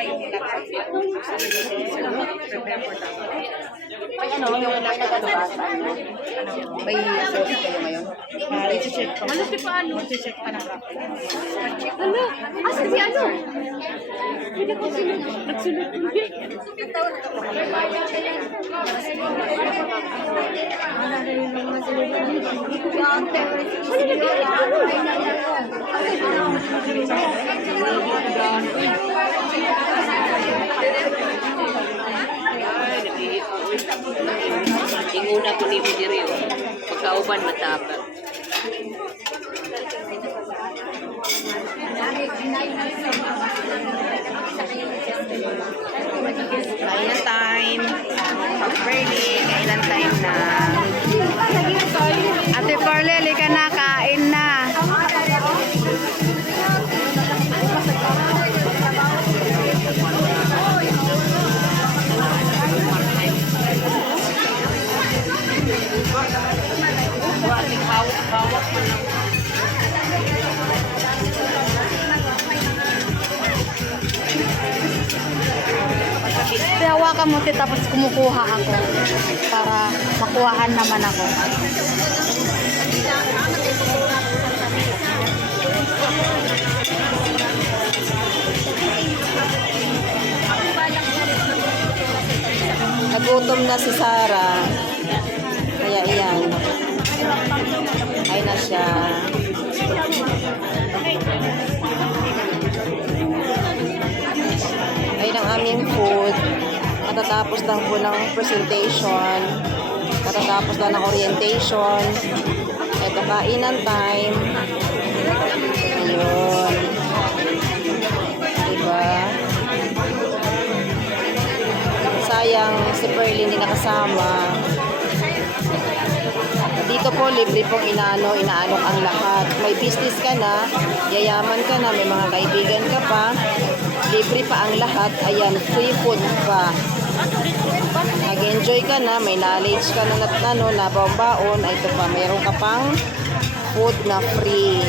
May ano, yung may nagkatubas. May source kayo ngayon? I-check pa. Ano si paano? I-check pa na. Ano? Asa si ano? Hindi ko sunod. Nagsunod. Inguna ko ni Bidiri, pagkauban matapang. Kainan time. Pag-birthday, kainan time na. Ate Corle, lika na, kain na. Hawakan mo tapos kumukuha ako para makuhaan naman ako. Nagutom na si Sarah. Kaya iyan. Ay na siya. Ay ang aming food. Matatapos lang po ng presentation. Matatapos lang ng orientation. Ito, kainan time. Ayun. Diba? Sayang, si Pearly hindi nakasama. Dito po, libre pong inaalok ang lahat. May business ka na, yayaman ka na, may mga kaibigan ka pa, libre pa ang lahat. Ayan, free food pa. Nag-enjoy ka na, may knowledge ka na na baon. Ito pa, mayroon ka pang food na free.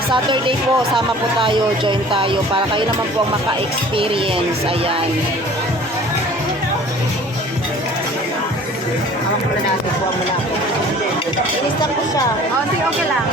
Sa Saturday po, sama po tayo, join tayo, para kayo naman po ang maka-experience. Ayan. Hawak muna natin, buha muna ako. Inis ko siya. Oh, sige, okay lang.